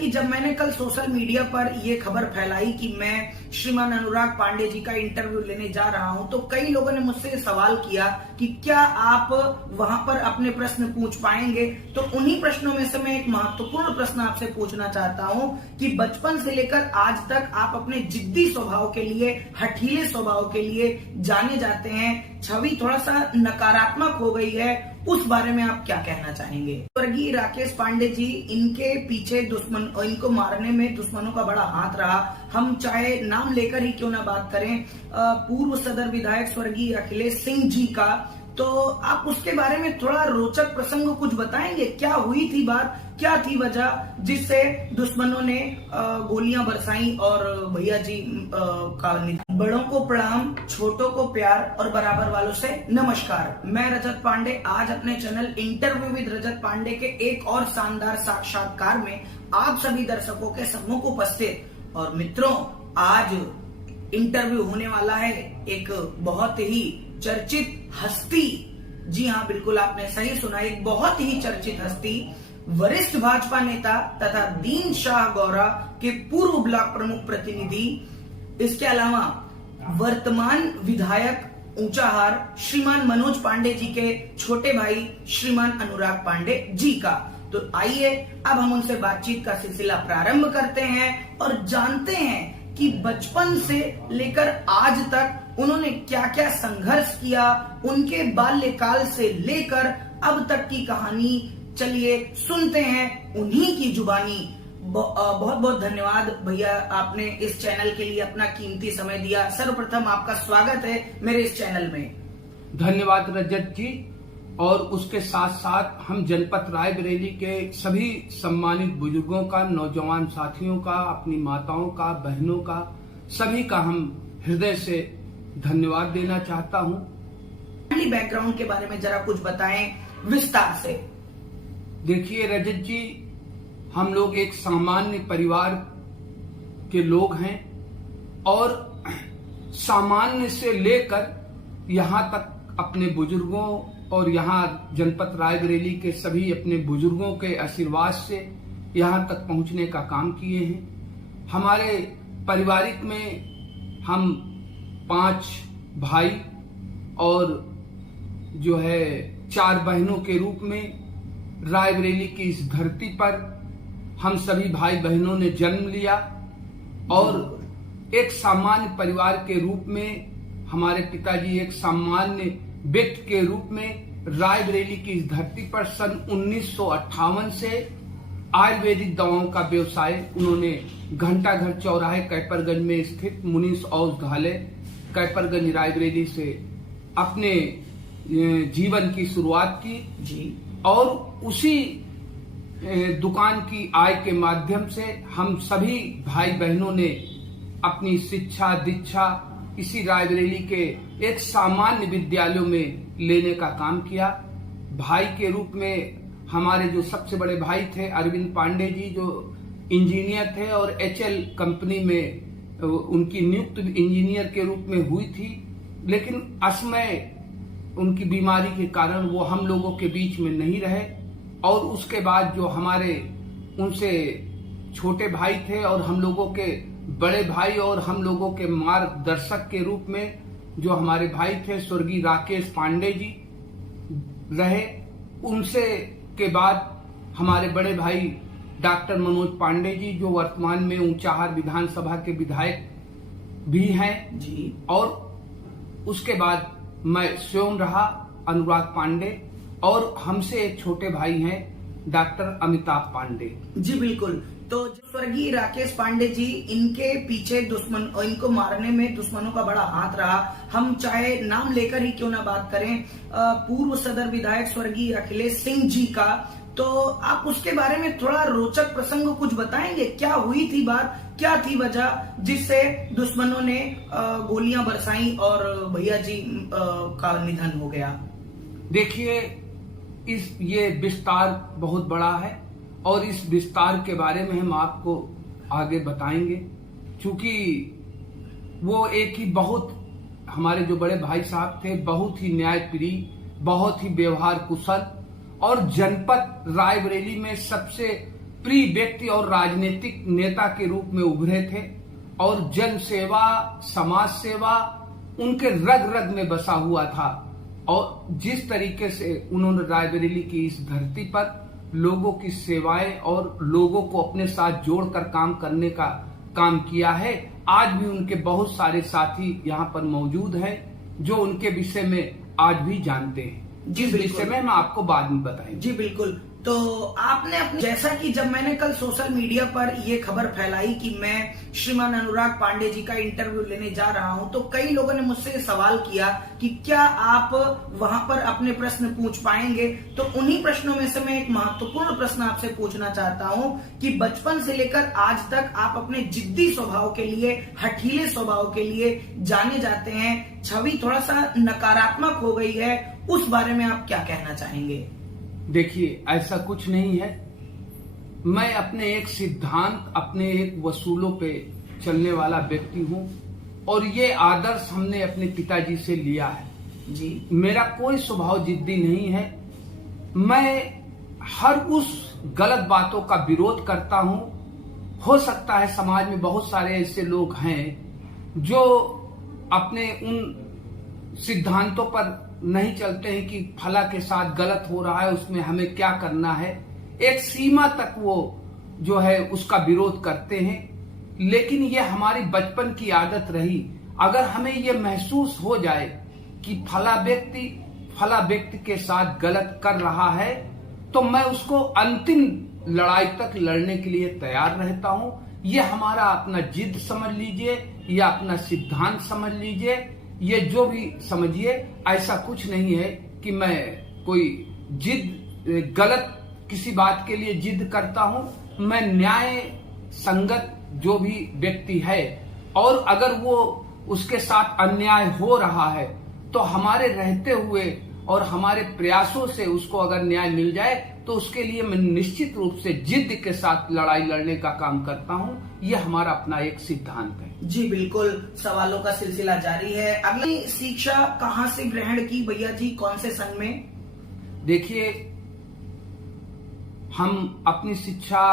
कि जब मैंने कल सोशल मीडिया पर ये खबर फैलाई कि मैं श्रीमान अनुराग पांडे जी का इंटरव्यू लेने जा रहा हूं, तो कई लोगों ने मुझसे सवाल किया कि क्या आप वहां पर अपने प्रश्न पूछ पाएंगे। तो उन्हीं प्रश्नों में से मैं एक महत्वपूर्ण प्रश्न आपसे पूछना चाहता हूं कि बचपन से लेकर आज तक आप अपने जिद्दी स्वभाव के लिए, हठीले स्वभाव के लिए जाने जाते हैं, छवि थोड़ा सा नकारात्मक हो गई है, उस बारे में आप क्या कहना चाहेंगे। स्वर्गीय राकेश पांडे जी, इनके पीछे दुश्मन, इनको मारने में दुश्मनों का बड़ा हाथ रहा। हम चाहे नाम लेकर ही क्यों ना बात करें, पूर्व सदर विधायक स्वर्गीय अखिलेश सिंह जी का, तो आप उसके बारे में थोड़ा रोचक प्रसंग कुछ बताएंगे। क्या हुई थी बात, क्या थी वजह जिससे दुश्मनों ने गोलियां बरसाई और भैया जी का निधन। बड़ों को प्रणाम, छोटों को प्यार और बराबर वालों से नमस्कार। मैं रजत पांडे आज अपने चैनल इंटरव्यू विद रजत पांडे के एक और शानदार साक्षात्कार में आप सभी दर्शकों के सम्मुख उपस्थित। और मित्रों, आज इंटरव्यू होने वाला है एक बहुत ही चर्चित हस्ती। जी हाँ, बिल्कुल आपने सही सुना, एक बहुत ही चर्चित हस्ती, वरिष्ठ भाजपा नेता तथा दीन शाह गौरा के पूर्व ब्लॉक प्रमुख प्रतिनिधि, इसके अलावा वर्तमान विधायक ऊंचाहार श्रीमान मनोज पांडे जी के छोटे भाई श्रीमान अनुराग पांडे जी का। तो आइए अब हम उनसे बातचीत का सिलसिला प्रारंभ करते हैं और जानते हैं कि बचपन से लेकर आज तक उन्होंने क्या क्या संघर्ष किया, उनके बाल्यकाल से लेकर अब तक की कहानी। चलिए सुनते हैं उन्हीं की जुबानी। बहुत बहुत धन्यवाद भैया, आपने इस चैनल के लिए अपना कीमती समय दिया। सर्वप्रथम आपका स्वागत है मेरे इस चैनल में। धन्यवाद रजत जी। और उसके साथ साथ हम जनपद रायबरेली के सभी सम्मानित बुजुर्गों का, नौजवान साथियों का, अपनी माताओं का, बहनों का, सभी का हम हृदय से धन्यवाद देना चाहता हूं। फैमिली बैकग्राउंड के बारे में जरा कुछ बताएं विस्तार से। देखिए रजत जी, हम लोग एक सामान्य परिवार के लोग हैं और सामान्य से लेकर यहाँ तक अपने बुजुर्गों और यहाँ जनपद रायबरेली के सभी अपने बुजुर्गों के आशीर्वाद से यहाँ तक पहुँचने का काम किए हैं। हमारे पारिवारिक में हम 5 भाई और जो है 4 बहनों के रूप में रायबरेली की इस धरती पर हम सभी भाई बहनों ने जन्म लिया और एक सामान्य परिवार के रूप में हमारे पिताजी एक सामान्य व्यक्ति के रूप में रायबरेली की इस धरती पर सन 1958 से आयुर्वेदिक दवाओं का व्यवसाय उन्होंने घंटाघर चौराहे कैपरगंज में स्थित मुनीस औषधालय कैपरगंज रायबरेली से अपने जीवन की शुरुआत की जी। और उसी दुकान की आय के माध्यम से हम सभी भाई बहनों ने अपनी शिक्षा दीक्षा इसी रायबरेली के एक सामान्य विद्यालयों में लेने का काम किया। भाई के रूप में हमारे जो सबसे बड़े भाई थे अरविंद पांडे जी, जो इंजीनियर थे और एचएल कंपनी में उनकी नियुक्त इंजीनियर के रूप में हुई थी, लेकिन असमय उनकी बीमारी के कारण वो हम लोगों के बीच में नहीं रहे। और उसके बाद जो हमारे उनसे छोटे भाई थे और हम लोगों के बड़े भाई और हम लोगों के मार्गदर्शक के रूप में जो हमारे भाई थे स्वर्गीय राकेश पांडे जी रहे। उनसे के बाद हमारे बड़े भाई डॉक्टर मनोज पांडे जी, जो वर्तमान में ऊंचाहार विधानसभा के विधायक भी हैं जी। और उसके बाद मैं स्वयं रहा अनुराग पांडे और हमसे एक छोटे भाई हैं डॉक्टर अमिताभ पांडे जी। बिल्कुल, तो स्वर्गीय राकेश पांडे जी, इनके पीछे दुश्मन, इनको मारने में दुश्मनों का बड़ा हाथ रहा। हम चाहे नाम लेकर ही क्यों ना बात करें, पूर्व सदर विधायक स्वर्गीय अखिलेश सिंह जी का, तो आप उसके बारे में थोड़ा रोचक प्रसंग कुछ बताएंगे। क्या हुई थी बात, क्या थी वजह जिससे दुश्मनों ने गोलियां बरसाई और भैया जी का निधन हो गया। देखिए, ये विस्तार बहुत बड़ा है और इस विस्तार के बारे में हम आपको आगे बताएंगे, क्योंकि वो एक ही बहुत हमारे जो बड़े भाई साहब थे, बहुत ही न्यायप्रिय, बहुत ही व्यवहार कुशल और जनपद रायबरेली में सबसे प्रिय व्यक्ति और राजनीतिक नेता के रूप में उभरे थे और जन सेवा, समाज सेवा उनके रग रग में बसा हुआ था। और जिस तरीके से उन्होंने रायबरेली की इस धरती पर लोगों की सेवाएं और लोगों को अपने साथ जोड़कर काम करने का काम किया है, आज भी उनके बहुत सारे साथी यहाँ पर मौजूद हैं जो उनके विषय में आज भी जानते हैं। जिस विषय में हम आपको बाद में बताएंगे। जी बिल्कुल। तो आपने अपने, जैसा कि जब मैंने कल सोशल मीडिया पर ये खबर फैलाई कि मैं श्रीमान अनुराग पांडे जी का इंटरव्यू लेने जा रहा हूं, तो कई लोगों ने मुझसे सवाल किया कि क्या आप वहां पर अपने प्रश्न पूछ पाएंगे। तो उन्हीं प्रश्नों में से मैं एक महत्वपूर्ण प्रश्न आपसे पूछना चाहता हूं कि बचपन से लेकर आज तक आप अपने जिद्दी स्वभाव के लिए, हठीले स्वभाव के लिए जाने जाते हैं, छवि थोड़ा सा नकारात्मक हो गई है, उस बारे में आप क्या कहना चाहेंगे? देखिए, ऐसा कुछ नहीं है। मैं अपने एक सिद्धांत, अपने एक वसूलों पे चलने वाला व्यक्ति हूं और ये आदर्श हमने अपने पिताजी से लिया है। जी, मेरा कोई स्वभाव जिद्दी नहीं है। मैं हर उस गलत बातों का विरोध करता हूं। हो सकता है समाज में बहुत सारे ऐसे लोग हैं जो अपने उन सिद्धांतों पर नहीं चलते हैं कि फला के साथ गलत हो रहा है, उसमें हमें क्या करना है। एक सीमा तक वो जो है उसका विरोध करते हैं, लेकिन ये हमारी बचपन की आदत रही। अगर हमें ये महसूस हो जाए कि फला व्यक्ति के साथ गलत कर रहा है, तो मैं उसको अंतिम लड़ाई तक लड़ने के लिए तैयार रहता हूं। ये हमारा अपना जिद समझ लीजिए या अपना सिद्धांत समझ लीजिए, ये जो भी समझिए, ऐसा कुछ नहीं है कि मैं कोई गलत किसी बात के लिए जिद करता हूं। मैं न्याय संगत जो भी व्यक्ति है और अगर वो उसके साथ अन्याय हो रहा है तो हमारे रहते हुए और हमारे प्रयासों से उसको अगर न्याय मिल जाए तो उसके लिए मैं निश्चित रूप से जिद के साथ लड़ाई लड़ने का काम करता हूं। यह हमारा अपना एक सिद्धांत है। जी बिल्कुल। सवालों का सिलसिला जारी है। अगली शिक्षा कहाँ से ग्रहण की भैया जी, कौन से सन में? देखिए, हम अपनी शिक्षा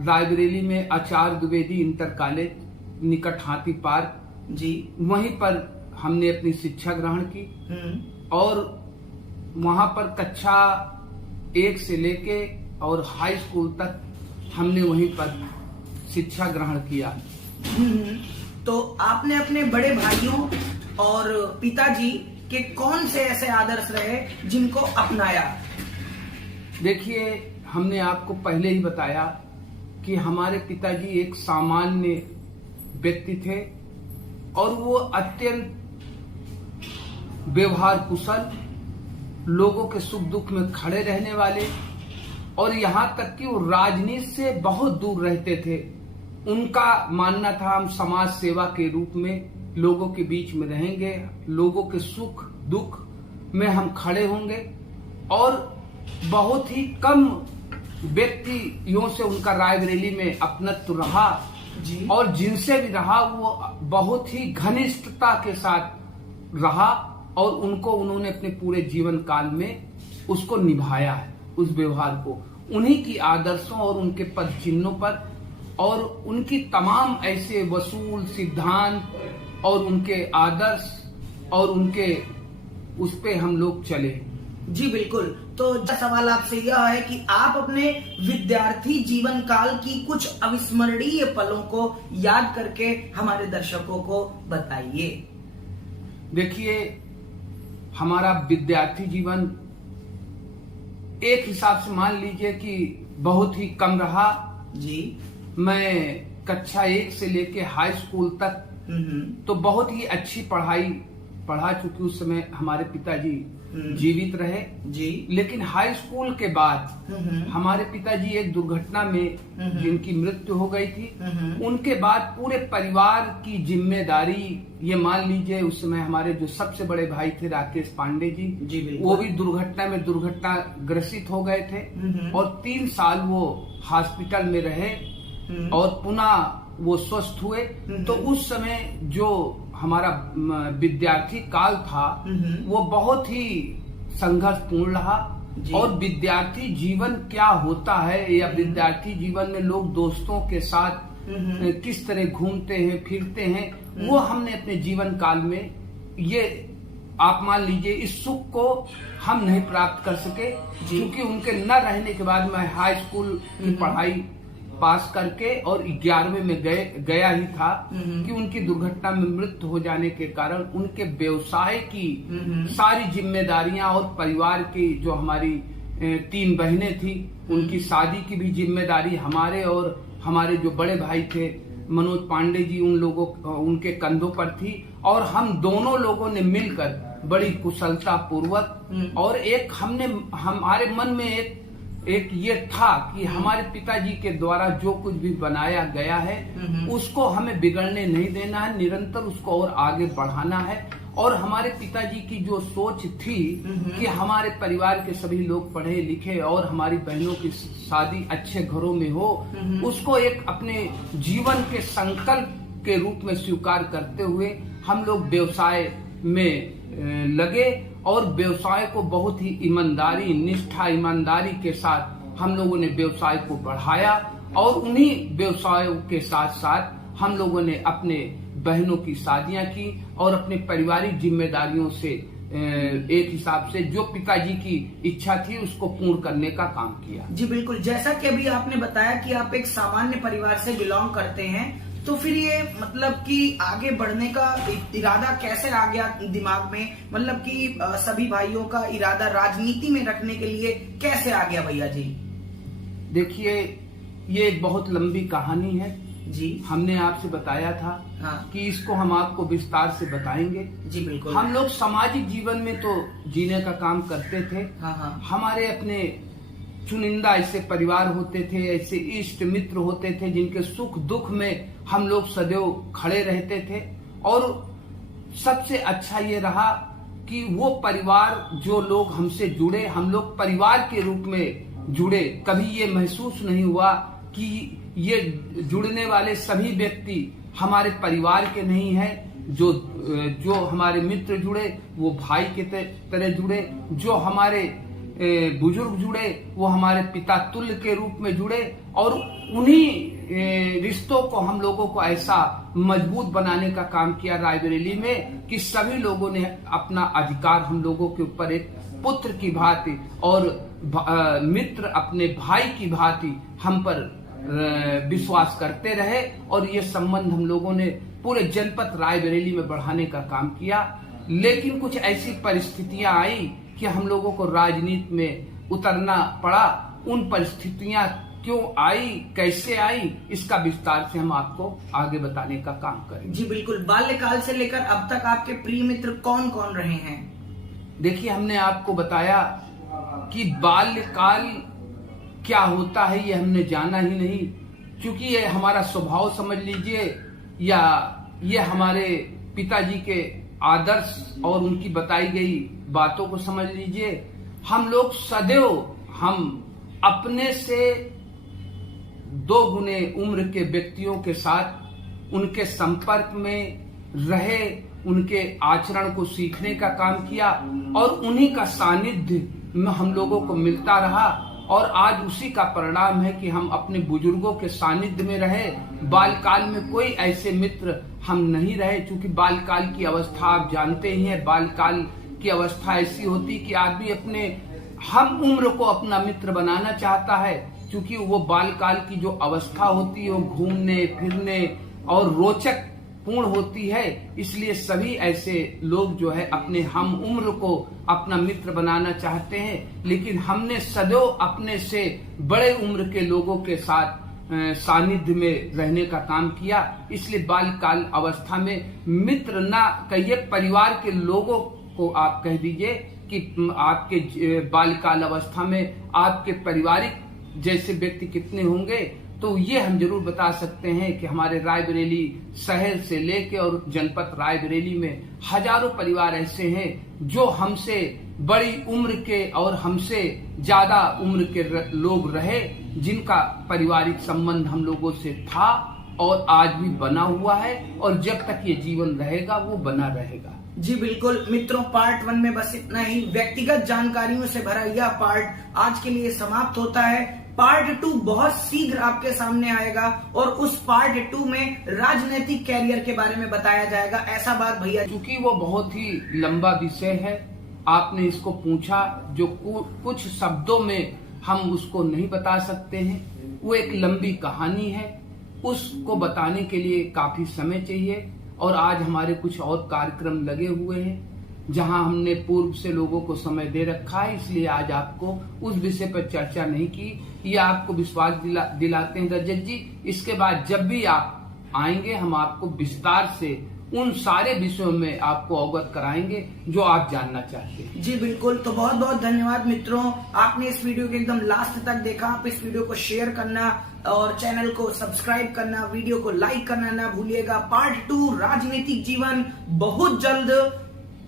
रायबरेली में आचार्य द्विवेदी इंटर कॉलेज निकट हाथी पार्क, जी, वहीं पर हमने अपनी शिक्षा ग्रहण की और वहां पर कक्षा 1 से लेके और हाई स्कूल तक हमने वहीं पर शिक्षा ग्रहण किया। तो आपने अपने बड़े भाइयों और पिताजी के कौन से ऐसे आदर्श रहे जिनको अपनाया? देखिए, हमने आपको पहले ही बताया कि हमारे पिताजी एक सामान्य व्यक्ति थे और वो अत्यंत व्यवहार कुशल, लोगों के सुख दुख में खड़े रहने वाले और यहाँ तक कि वो राजनीति से बहुत दूर रहते थे। उनका मानना था हम समाज सेवा के रूप में लोगों के बीच में रहेंगे, लोगों के सुख दुख में हम खड़े होंगे और बहुत ही कम व्यक्तियों से उनका रायबरेली में अपनत्व रहा जी। और जिनसे भी रहा वो बहुत ही घनिष्ठता के साथ रहा और उन्होंने अपने पूरे जीवन काल में उसको निभाया है, उस व्यवहार को। उन्हीं की आदर्शों और उनके पद चिन्हों पर और उनकी तमाम ऐसे वसूल सिद्धांत और उनके आदर्श और उनके उस पे हम लोग चले। जी बिल्कुल। तो सवाल आपसे यह है कि आप अपने विद्यार्थी जीवन काल की कुछ अविस्मरणीय पलों को याद करके हमारे दर्शकों को बताइए। देखिए, हमारा विद्यार्थी जीवन एक हिसाब से मान लीजिए कि बहुत ही कम रहा। जी। मैं कक्षा 1 से लेके हाई स्कूल तक तो बहुत ही अच्छी पढ़ाई पढ़ा चुकी। उस समय हमारे पिताजी जीवित रहे जी। लेकिन हाई स्कूल के बाद हमारे पिताजी एक दुर्घटना में जिनकी मृत्यु हो गई थी, उनके बाद पूरे परिवार की जिम्मेदारी, ये मान लीजिए उस समय हमारे जो सबसे बड़े भाई थे राकेश पांडे जी, वो भी दुर्घटना ग्रसित हो गए थे और 3 साल वो हॉस्पिटल में रहे और पुनः वो स्वस्थ हुए। तो उस समय जो हमारा विद्यार्थी काल था वो बहुत ही संघर्षपूर्ण रहा जी। और विद्यार्थी जीवन क्या होता है, या विद्यार्थी जीवन में लोग दोस्तों के साथ किस तरह घूमते हैं फिरते हैं, वो हमने अपने जीवन काल में, ये आप मान लीजिए, इस सुख को हम नहीं प्राप्त कर सके, क्योंकि उनके न रहने के बाद मैं हाई स्कूल की पढ़ाई पास करके और 11वें में गया ही था कि उनकी दुर्घटना में मृत्यु हो जाने के कारण उनके व्यवसाय की सारी जिम्मेदारियां और परिवार की, जो हमारी 3 बहनें थी, उनकी शादी की भी जिम्मेदारी हमारे और हमारे जो बड़े भाई थे मनोज पांडे जी, उनके कंधों पर थी। और हम दोनों लोगों ने मिलकर बड़ी कुशलता पूर्वक, और हमारे मन में एक ये था कि हमारे पिताजी के द्वारा जो कुछ भी बनाया गया है उसको हमें बिगड़ने नहीं देना है, निरंतर उसको और आगे बढ़ाना है। और हमारे पिताजी की जो सोच थी कि हमारे परिवार के सभी लोग पढ़े लिखे और हमारी बहनों की शादी अच्छे घरों में हो, उसको एक अपने जीवन के संकल्प के रूप में स्वीकार करते हुए हम लोग व्यवसाय में लगे, और व्यवसाय को बहुत ही ईमानदारी, निष्ठा, ईमानदारी के साथ हम लोगों ने व्यवसाय को बढ़ाया। और उन्हीं व्यवसायों के साथ साथ हम लोगों ने अपने बहनों की शादियां की और अपने पारिवारिक जिम्मेदारियों से एक हिसाब से जो पिताजी की इच्छा थी उसको पूर्ण करने का काम किया। जी बिल्कुल, जैसा कि अभी आपने बताया कि आप एक सामान्य परिवार से बिलोंग करते हैं, तो फिर ये मतलब कि आगे बढ़ने का इरादा कैसे आ गया दिमाग में? मतलब कि सभी भाइयों का इरादा राजनीति में रखने के लिए कैसे आ गया भैया जी? देखिए, ये एक बहुत लंबी कहानी है जी। हमने आपसे बताया था कि इसको हम आपको विस्तार से बताएंगे। जी बिल्कुल। हम लोग सामाजिक जीवन में तो जीने का काम करते थे। हमारे अपने चुनिंदा ऐसे परिवार होते थे, ऐसे इष्ट मित्र होते थे जिनके सुख दुख में हम लोग सदैव खड़े रहते थे। और सबसे अच्छा ये रहा कि वो परिवार, जो लोग हमसे जुड़े, हम लोग परिवार के रूप में जुड़े। कभी ये महसूस नहीं हुआ कि ये जुड़ने वाले सभी व्यक्ति हमारे परिवार के नहीं हैं। जो हमारे मित्र जुड़े वो भाई के तरह जुड़े, जो हमारे बुजुर्ग जुड़े वो हमारे पिता तुल्य के रूप में जुड़े। और उन्हीं रिश्तों को हम लोगों को ऐसा मजबूत बनाने का काम किया रायबरेली में कि सभी लोगों ने अपना अधिकार हम लोगों के ऊपर एक पुत्र की भांति और मित्र अपने भाई की भांति हम पर विश्वास करते रहे। और ये संबंध हम लोगों ने पूरे जनपद रायबरेली में बढ़ाने का काम किया। लेकिन कुछ ऐसी परिस्थितियां आई कि हम लोगों को राजनीति में उतरना पड़ा। उन परिस्थितियां क्यों आई, कैसे आई, इसका विस्तार से हम आपको आगे बताने का काम करेंगे। जी बिल्कुल। बाल्यकाल से लेकर अब तक आपके प्रिय मित्र कौन कौन रहे हैं? देखिए, हमने आपको बताया कि बाल्यकाल क्या होता है ये हमने जाना ही नहीं, क्योंकि ये हमारा स्वभाव समझ लीजिए, या ये हमारे पिताजी के आदर्श और उनकी बताई गई बातों को समझ लीजिए। हम लोग सदैव अपने से 2 गुने उम्र के व्यक्तियों के साथ उनके संपर्क में रहे, उनके आचरण को सीखने का काम किया और उन्हीं का सानिध्य में हम लोगों को मिलता रहा। और आज उसी का परिणाम है कि हम अपने बुजुर्गों के सानिध्य में रहे। बालकाल में कोई ऐसे मित्र हम नहीं रहे, क्योंकि बालकाल की अवस्था आप जानते ही हैं। बालकाल की अवस्था ऐसी होती कि आदमी अपने हम उम्र को अपना मित्र बनाना चाहता है, क्योंकि वो बालकाल की जो अवस्था होती है वो घूमने फिरने और रोचक पूर्ण होती है। इसलिए सभी ऐसे लोग जो है अपने हम उम्र को अपना मित्र बनाना चाहते हैं। लेकिन हमने सदैव अपने से बड़े उम्र के लोगों के साथ सानिध्य में रहने का काम किया। इसलिए बालकाल अवस्था में मित्र ना कहिए, परिवार के लोगों को आप कह दीजिए कि आपके बालकाल अवस्था में आपके पारिवारिक जैसे व्यक्ति कितने होंगे। तो ये हम जरूर बता सकते हैं कि हमारे रायबरेली शहर से लेके और जनपद रायबरेली में हजारों परिवार ऐसे हैं जो हमसे बड़ी उम्र के और हमसे ज्यादा उम्र के लोग रहे, जिनका पारिवारिक संबंध हम लोगों से था और आज भी बना हुआ है, और जब तक ये जीवन रहेगा वो बना रहेगा। जी बिल्कुल मित्रों, पार्ट 1 में बस इतना ही। व्यक्तिगत जानकारियों से भरा यह पार्ट आज के लिए समाप्त होता है। पार्ट 2 बहुत शीघ्र आपके सामने आएगा और उस पार्ट 2 में राजनीतिक कैरियर के बारे में बताया जाएगा। ऐसा बात भैया, क्योंकि वो बहुत ही लंबा विषय है, आपने इसको पूछा जो कुछ शब्दों में हम उसको नहीं बता सकते हैं, वो एक लंबी कहानी है, उसको बताने के लिए काफी समय चाहिए। और आज हमारे कुछ और कार्यक्रम लगे हुए हैं जहां हमने पूर्व से लोगों को समय दे रखा है, इसलिए आज आपको उस विषय पर चर्चा नहीं की। ये आपको विश्वास दिलाते हैं रजत जी। इसके बाद जब भी आप आएंगे हम आपको विस्तार से उन सारे विषयों में आपको अवगत कराएंगे जो आप जानना चाहते हैं। जी बिल्कुल। तो बहुत बहुत धन्यवाद मित्रों, आपने इस वीडियो को एकदम लास्ट तक देखा। आप इस वीडियो को शेयर करना और चैनल को सब्सक्राइब करना, वीडियो को लाइक करना ना भूलिएगा। पार्ट 2 राजनीतिक जीवन बहुत जल्द।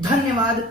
धन्यवाद।